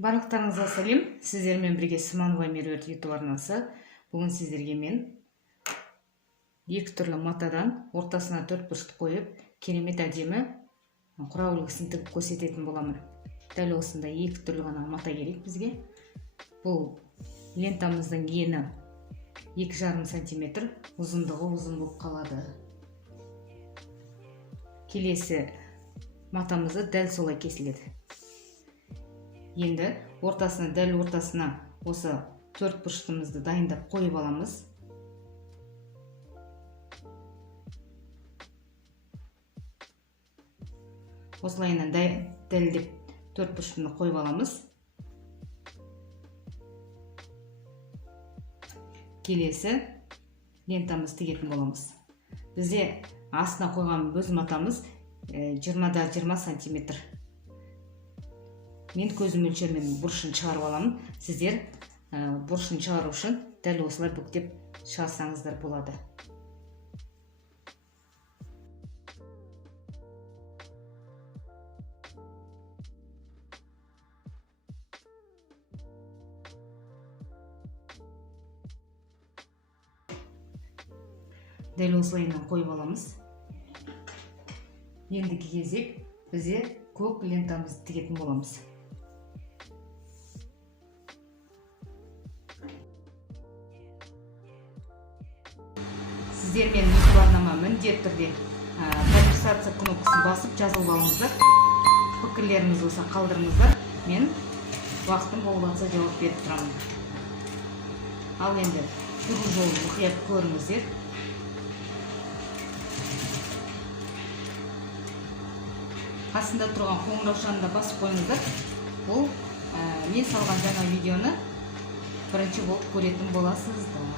Барлықтарыңызға сәлем. Сіздермен бірге Сманова Меруерт YouTube арнасы. Бүгін сіздерге мен екі түрлі матадан ортасына төртбұрышты қойып, керемет әдемі құрау үлгісін тігіп көрсететін боламын. Дәл осындай екі түрлі ғана мата керек бізге. Бұл лентамыздың ені 2,5 см, ұзындығы ұзын болып қалады. Келесі матамызды дәл солай кесіледі. Енді дәл ортасына осы төртбұрыштымызды дайындап қойып аламыз. Осылайынан дәлдеп төртбұрыштымды қойып аламыз. Келесі лентамызды тігетін боламыз. Бізде астына қойған біз матамыз 20-20 см. Мен көзім мөлшермен бұрышын шығарып аламын. Сіздер бұрышын шығару үшін дәл осылай бүктеп шығарсаңыздар болады. Дәл осылайынан қойып аламыз. Ендігі кезек бізде көк лентамызды тігетін боламыз. Сіздер мен YouTube'арнама міндетті түрде подписаться кнопкасын басып жазылып алыңыздар. Пікірлеріңіз болса қалдырыңыздар. Мен уақытым болып жатса жауап беріп тұрамын. Ал енді тігу жолын мұқият көріңіздер. Қасында тұрған қоңыраушаны да басып қойыңыздар. Бұл мен салған жаңа видеоны бірінші болып көретін боласыздар.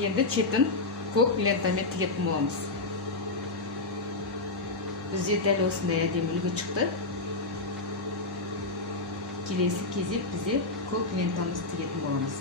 Енді шетін көк лентамен тігетін боламыз. Бізде дәл осындай әдемі үлгі шықты. Келесі кезек бізде көк лентамызды тігетін боламыз.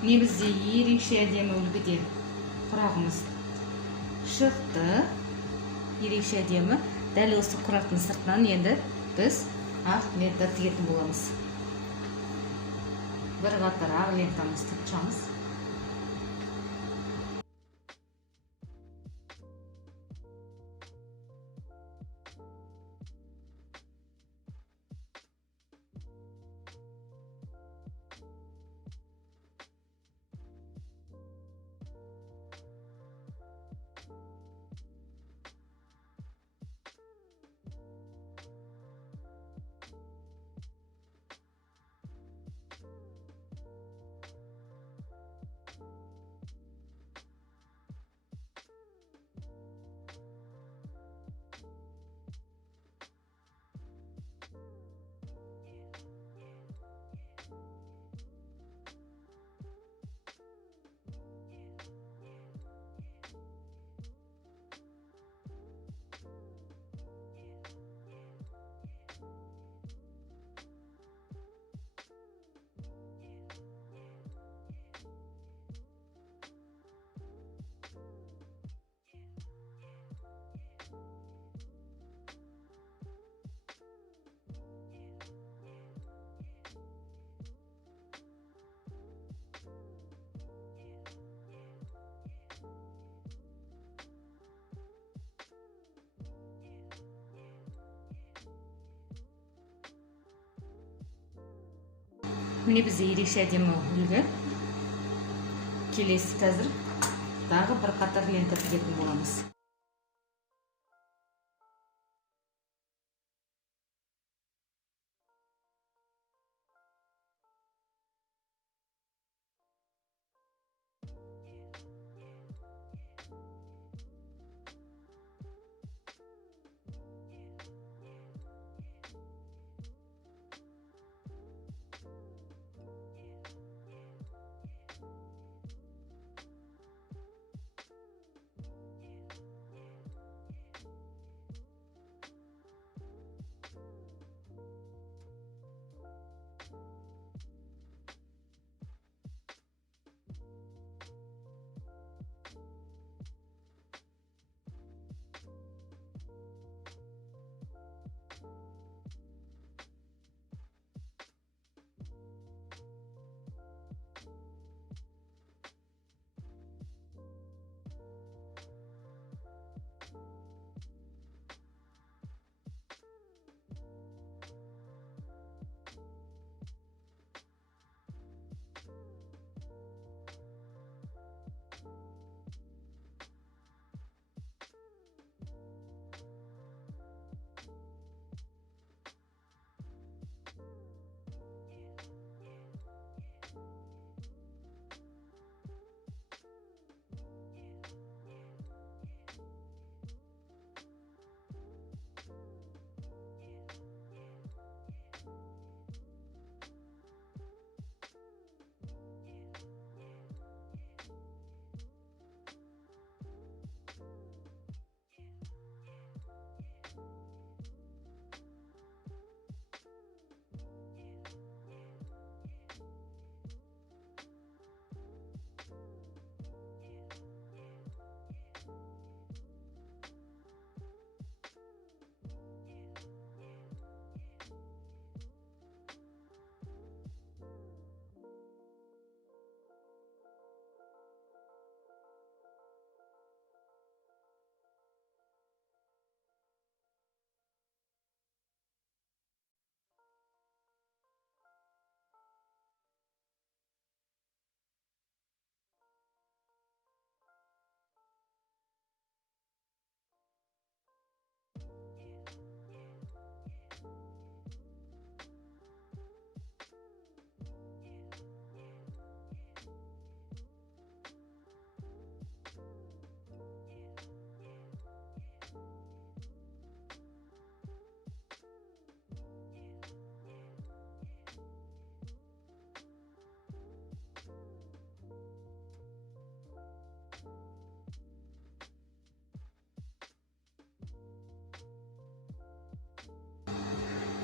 Міне бізде ерекше әдемі үлгіде құрағымыз шықты. Ерекше әдемі. Дәл осы құрақтың сыртынан енді біз ақ лента тігетін боламыз. Бір қатар ақ лентамызды тығамыз. Міне бізде ерекше әдемі үлгі. Келесі қазір тағы бір қатар лента тігетін боламыз.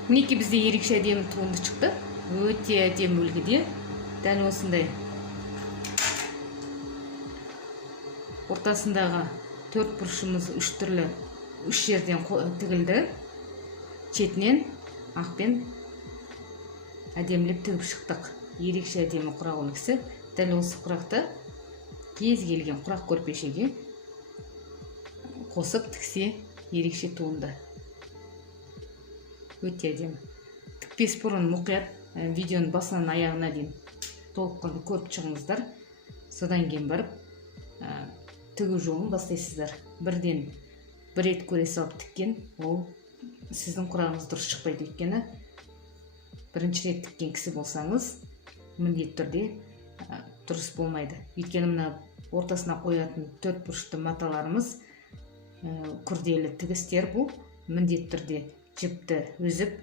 Мінекей бізде ерекше әдемі туынды шықты. Өте әдемі үлгіде. Дәл осындай ортасындағы төрт бұрышымыз үш жерден тігілді. Четінен ақпен әдемілеп тігіп шықтық. Ерекше әдемі құрақ үлгісі. Дәл осы құрақты кез келген құрақ көрпешеге қосып тіксе ерекше туынды. Өте әдемі. Тікпес бұрын мұқият видеоның басынан аяғына дейін толыққанды көріп шығыңыздар. Содан кейін барып тігу жолын бастайсыздар. Бірден бір рет көре салып тіккен, ол сіздің құрағыңыз дұрыс шықпайды. Өйткені бірінші рет тіккен кісі болсаңыз, міндетті түрде дұрыс болмайды. Өйткені мына ортасына қоятын төрт бұрышты маталарымыз күрделі тігістер. Бұл міндетті түрде жіпті үзіп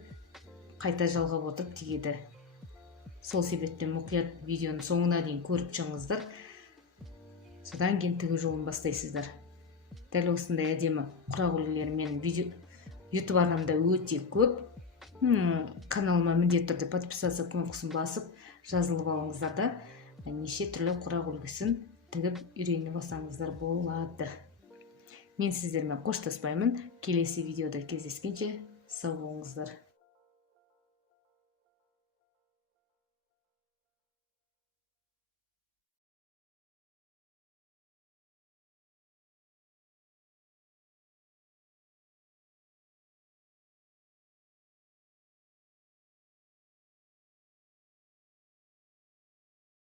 қайта жалғап отырып тігеді. Сол себептен мұқият видеоны соңына дейін көріп шығыңыздар. Содан кейін тігу жолын бастайсыздар. Дәл осындай әдемі құрақ үлгілері менің YouTube арнамда өте көп. Каналыма міндетті түрде подписация кнопкасын басып жазылып алыңыздар да неше түрлі құрақ үлгісін тігіп үйрене бастаңыздар болады. Мен сіздермен қоштаспаймын. Келесі видеода кездескенше сау болыңыздар.